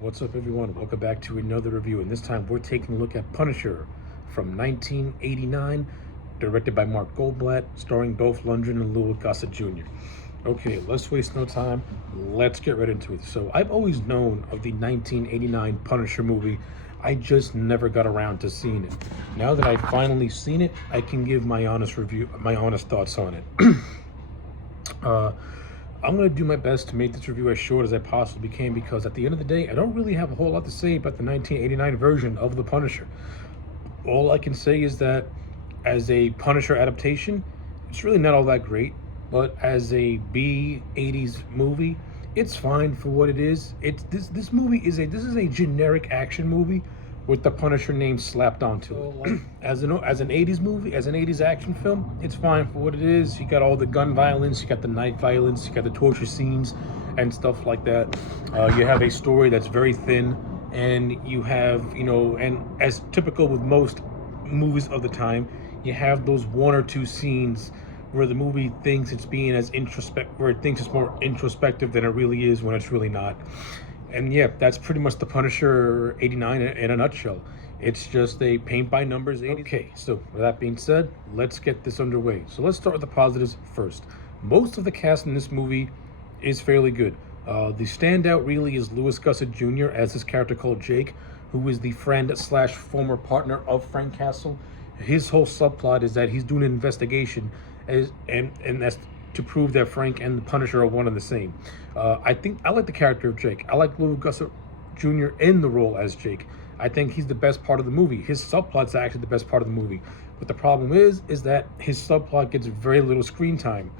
What's up, everyone? Welcome back to another review, and this time we're taking a look at Punisher from 1989, directed by Mark Goldblatt, starring Dolph Lundgren and Louis Gossett Jr. Okay, let's waste no time. Let's get right into it. So, I've always known of the 1989 Punisher movie. I just never got around to seeing it. Now that I've finally seen it, I can give my honest review, my honest thoughts on it. uh, I'm going to do my best to make this review as short as I possibly can because at the end of the day, I don't really have a whole lot to say about the 1989 version of The Punisher. All I can say is that as a Punisher adaptation, it's really not all that great, but as a B-80s movie, it's fine for what it is. This movie is a generic action movie with the Punisher name slapped onto it. As an 80s movie, as an 80s action film, it's fine for what it is. You got all the gun violence, you got the knife violence, you got the torture scenes and stuff like that. You have a story that's very thin, and you have, and as typical with most movies of the time, you have those one or two scenes where the movie thinks it's being where it thinks it's more introspective than it really is when it's really not. And yeah, that's pretty much the Punisher 89 in a nutshell. It's just a paint by numbers 80s. Okay, so with that being said, let's get this underway. So let's start with the positives first. Most of the cast in this movie is fairly good. The standout really is Louis Gossett Jr. as his character called Jake, who is the friend slash former partner of Frank Castle. His whole subplot is that he's doing an investigation and that's to prove that Frank and the Punisher are one and the same. I think I like the character of Jake. I like Louis Gossett Jr. in the role as Jake. I think he's the best part of the movie. His subplot's actually the best part of the movie. But the problem is that his subplot gets very little screen time,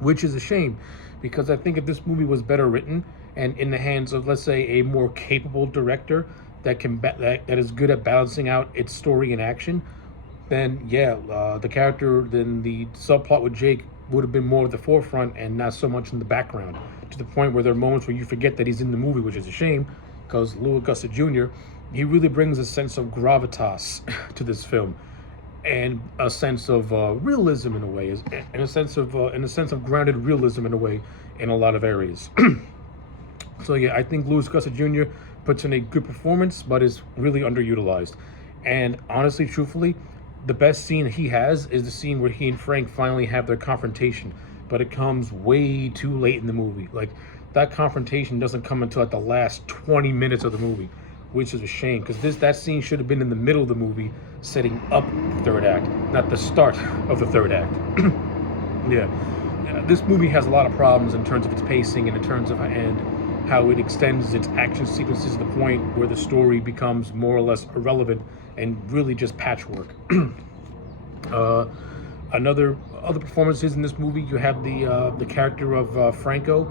which is a shame, because I think if this movie was better written and in the hands of, let's say, a more capable director that is good at balancing out its story and action, then yeah, the subplot with Jake would have been more at the forefront and not so much in the background, to the point where there are moments where you forget that he's in the movie, which is a shame, because Louis Gossett Jr., he really brings a sense of gravitas to this film, and a sense of realism in a way, in a sense of grounded realism in a way, in a lot of areas. So yeah, I think Louis Gossett Jr. puts in a good performance, but is really underutilized. And honestly, truthfully, the best scene he has is the scene where he and Frank finally have their confrontation, but it comes way too late in the movie. Like, that confrontation doesn't come until like the last 20 minutes of the movie, which is a shame, because that scene should have been in the middle of the movie, setting up the third act, not the start of the third act. Yeah, this movie has a lot of problems in terms of its pacing and in terms of how it extends its action sequences to the point where the story becomes more or less irrelevant and really just patchwork. Other performances in this movie, you have the character of Franco,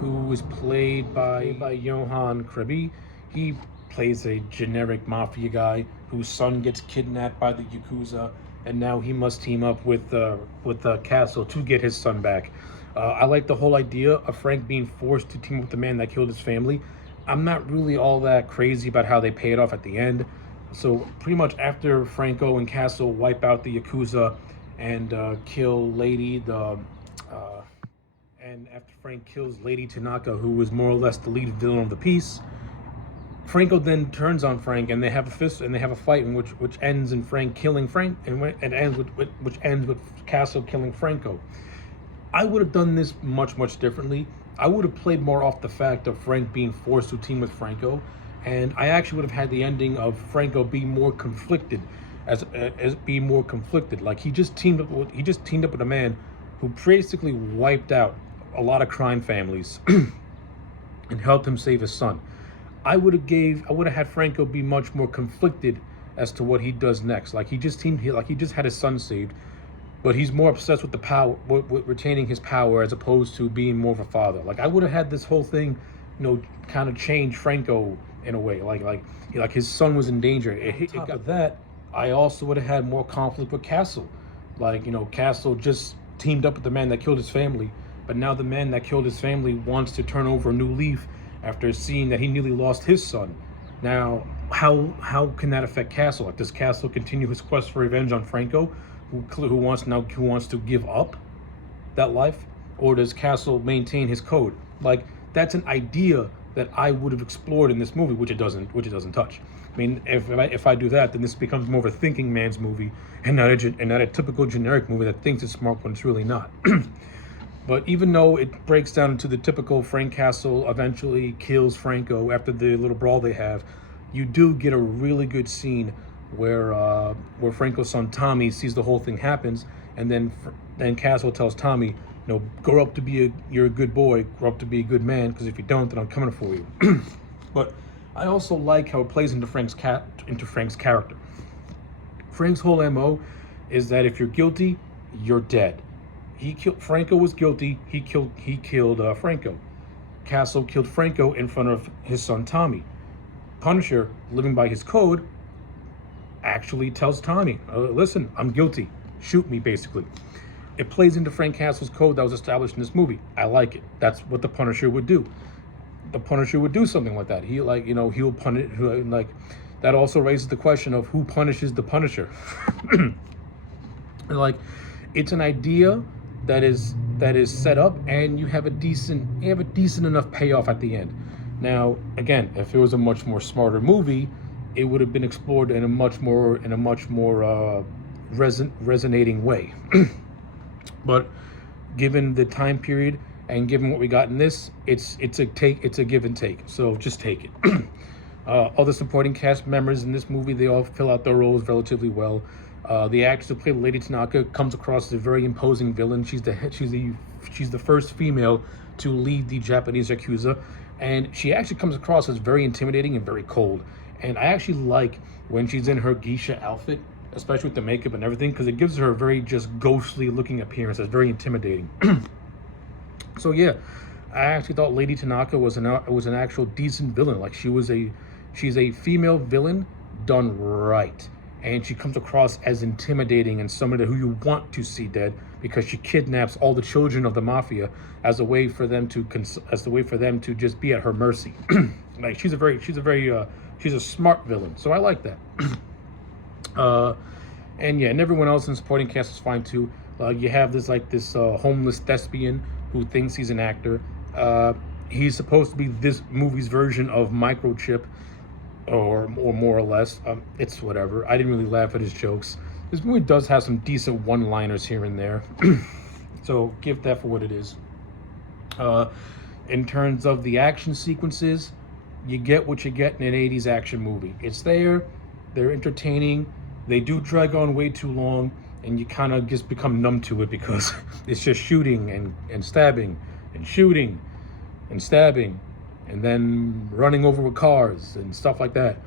who is played by Johan Krabi. He plays a generic mafia guy whose son gets kidnapped by the Yakuza, and now he must team up with Castle to get his son back. I like the whole idea of Frank being forced to team up with the man that killed his family. I'm not really all that crazy about how they pay it off at the end. So pretty much after Franco and Castle wipe out the Yakuza and kill and after Frank kills Lady Tanaka, who was more or less the lead villain of the piece, Franco then turns on Frank, and they have a fight in which ends in Frank killing Frank, and ends with Castle killing Franco. I would have done this much differently. I would have played more off the fact of Frank being forced to team with Franco, and I actually would have had the ending of Franco being more conflicted, Like, he just teamed up with a man who basically wiped out a lot of crime families and helped him save his son. I would have had Franco be much more conflicted as to what he does next. Like, he just had his son saved, but he's more obsessed with the power, with retaining his power, as opposed to being more of a father. Like, I would have had this whole thing, kind of change Franco in a way. Like his son was in danger. It got that. I also would have had more conflict with Castle. Like, Castle just teamed up with the man that killed his family, but now the man that killed his family wants to turn over a new leaf after seeing that he nearly lost his son. Now, how can that affect Castle? Like, does Castle continue his quest for revenge on Franco, who wants to give up that life, or does Castle maintain his code? Like, that's an idea that I would have explored in this movie, which it doesn't touch. I mean, if I do that, then this becomes more of a thinking man's movie and not a typical generic movie that thinks it's smart when it's really not. But even though it breaks down into the typical Frank Castle eventually kills Franco after the little brawl they have, you do get a really good scene where Franco's son Tommy sees the whole thing happens, and then Castle tells Tommy, grow up to you're a good boy, grow up to be a good man, because if you don't, then I'm coming for you. But I also like how it plays into Frank's character. Frank's whole MO is that if you're guilty, you're dead. Franco was guilty. He killed Franco. Castle killed Franco in front of his son Tommy. Punisher, living by his code, actually tells Tommy, listen, I'm guilty. Shoot me, basically. It plays into Frank Castle's code that was established in this movie. I like it. That's what the Punisher would do. The Punisher would do something like that. He'll punish, that also raises the question of who punishes the Punisher. It's an idea that is set up, and you have a decent enough payoff at the end. Now, again, if it was a much more smarter movie, it would have been explored in a much more resonating way. But given the time period and given what we got in this, it's a give and take. So just take it. Other supporting cast members in this movie, they all fill out their roles relatively well. The actress who played Lady Tanaka comes across as a very imposing villain. She's the first female to lead the Japanese Yakuza, and she actually comes across as very intimidating and very cold. And I actually like when she's in her geisha outfit, especially with the makeup and everything, because it gives her a very just ghostly looking appearance that's very intimidating. So yeah, I actually thought Lady Tanaka was an actual decent villain. She's a female villain done right. And she comes across as intimidating and somebody who you want to see dead, because she kidnaps all the children of the mafia as a way for them to just be at her mercy. She's a smart villain, so I like that. And everyone else in the supporting cast is fine too. You have this homeless thespian who thinks he's an actor. He's supposed to be this movie's version of Microchip, or more or less. It's whatever. I didn't really laugh at his jokes. This movie does have some decent one-liners here and there, so give that for what it is. In terms of the action sequences, you get what you get in an 80s action movie. It's there, they're entertaining, they do drag on way too long, and you kind of just become numb to it because it's just shooting and stabbing and shooting and stabbing and then running over with cars and stuff like that.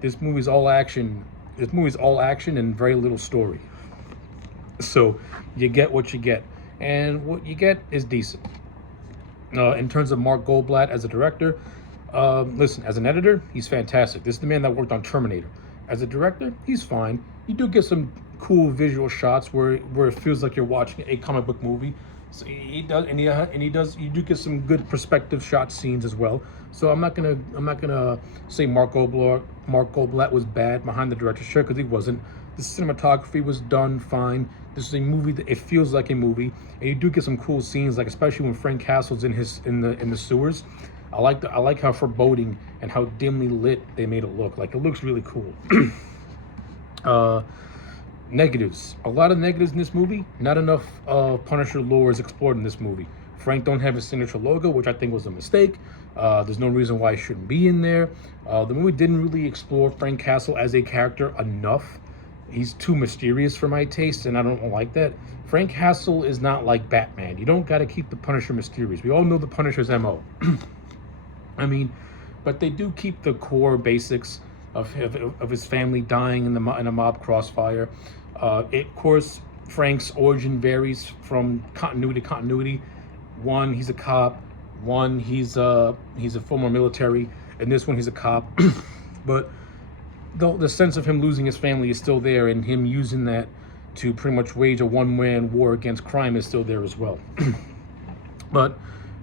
This movie's all action. This movie's all action and very little story. So you get what you get, and what you get is decent. In terms of Mark Goldblatt as a director, listen, as an editor, he's fantastic. This is the man that worked on Terminator. As a director, he's fine. You do get some cool visual shots where it feels like you're watching a comic book movie. So he does. You do get some good perspective shot scenes as well. So I'm not gonna say Mark Goldblatt was bad behind the director's chair, because he wasn't. The cinematography was done fine. This is a movie that it feels like a movie, and you do get some cool scenes, especially when Frank Castle's in the sewers. I like how foreboding and how dimly lit they made it look. It looks really cool. Negatives. A lot of negatives in this movie. Not enough Punisher lore is explored in this movie. Frank don't have his signature logo, which I think was a mistake. There's no reason why it shouldn't be in there. The movie didn't really explore Frank Castle as a character enough. He's too mysterious for my taste, and I don't like that. Frank Castle is not like Batman. You don't got to keep the Punisher mysterious. We all know the Punisher's MO. But they do keep the core basics of his family dying in a mob crossfire. Of course, Frank's origin varies from continuity to continuity. One, he's a cop. One, he's a former military. And this one, he's a cop. But the sense of him losing his family is still there, and him using that to pretty much wage a one-man war against crime is still there as well. But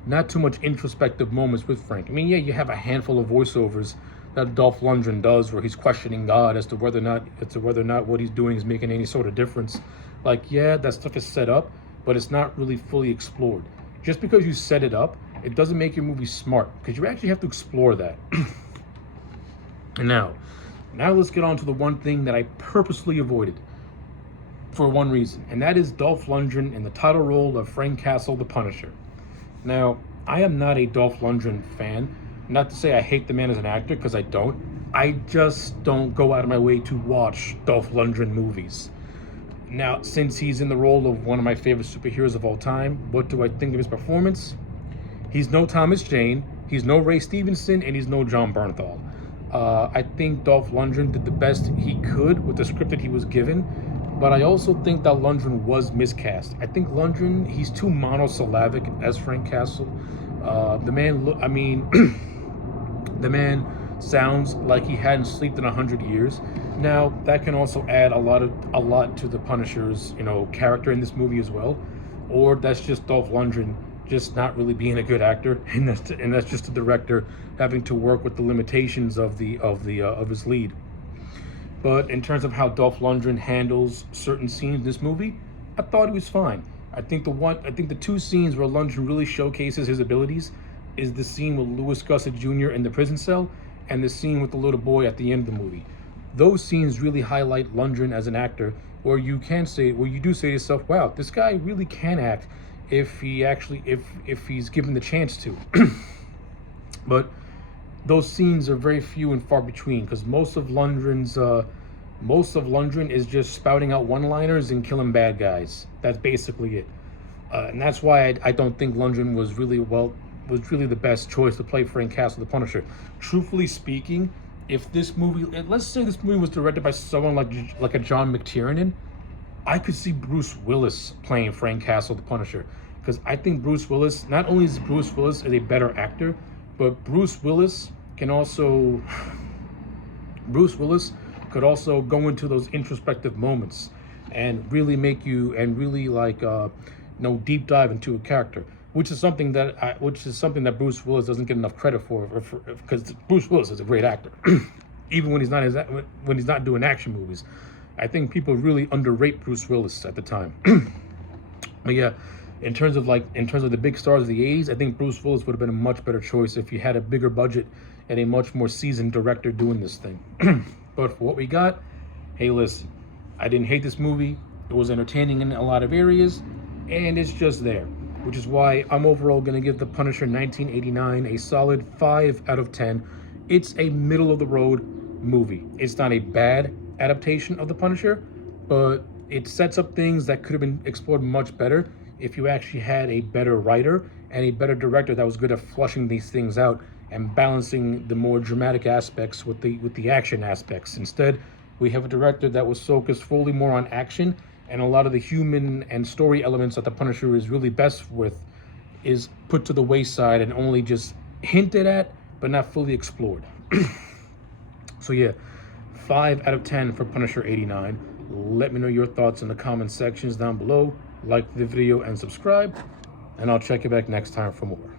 not too much introspective moments with Frank. You have a handful of voiceovers that Dolph Lundgren does, where he's questioning God as to whether or not what he's doing is making any sort of difference. That stuff is set up, but it's not really fully explored. Just because you set it up It doesn't make your movie smart, because you actually have to explore that. And now let's get on to the one thing that I purposely avoided for one reason, and that is Dolph Lundgren in the title role of Frank Castle, the Punisher. Now, I am not a Dolph Lundgren fan. Not to say I hate the man as an actor, because I don't. I just don't go out of my way to watch Dolph Lundgren movies. Now, since he's in the role of one of my favorite superheroes of all time, what do I think of his performance? He's no Thomas Jane, he's no Ray Stevenson, and he's no John Bernthal. I think Dolph Lundgren did the best he could with the script that he was given, but I also think that Lundgren was miscast. I think Lundgren, he's too monosyllabic as Frank Castle. The man sounds like he hadn't slept in 100 years. Now, that can also add a lot to the Punisher's, character in this movie as well. Or that's just Dolph Lundgren just not really being a good actor, and that's just the director having to work with the limitations of his lead. But in terms of how Dolph Lundgren handles certain scenes in this movie, I thought he was fine. I think the two scenes where Lundgren really showcases his abilities is the scene with Louis Gossett Jr. in the prison cell, and the scene with the little boy at the end of the movie. Those scenes really highlight Lundgren as an actor, where you do say to yourself, wow, this guy really can act if he's given the chance to. But those scenes are very few and far between, because most of Lundgren is just spouting out one-liners and killing bad guys. That's basically it. And that's why I don't think Lundgren was really the best choice to play Frank Castle, the Punisher. Truthfully speaking, if this movie, let's say this movie was directed by someone like a John McTiernan, I could see Bruce Willis playing Frank Castle, the Punisher, because I think Bruce Willis, not only is Bruce Willis a better actor, but Bruce Willis could also go into those introspective moments and really make you deep dive into a character, which is something that Bruce Willis doesn't get enough credit for, because Bruce Willis is a great actor, even when he's not doing action movies. I think people really underrate Bruce Willis at the time. But yeah, in terms of the big stars of the 80s, I think Bruce Willis would have been a much better choice if he had a bigger budget and a much more seasoned director doing this thing. But for what we got, hey, listen, I didn't hate this movie. It was entertaining in a lot of areas, and it's just there, which is why I'm overall going to give The Punisher 1989 a solid 5 out of 10. It's a middle-of-the-road movie. It's not a bad adaptation of The Punisher, but it sets up things that could have been explored much better if you actually had a better writer and a better director that was good at flushing these things out and balancing the more dramatic aspects with the action aspects. Instead, we have a director that was focused fully more on action, and a lot of the human and story elements that the Punisher is really best with is put to the wayside and only just hinted at, but not fully explored. So yeah, 5 out of 10 for Punisher 89. Let me know your thoughts in the comment sections down below. Like the video and subscribe, and I'll check you back next time for more.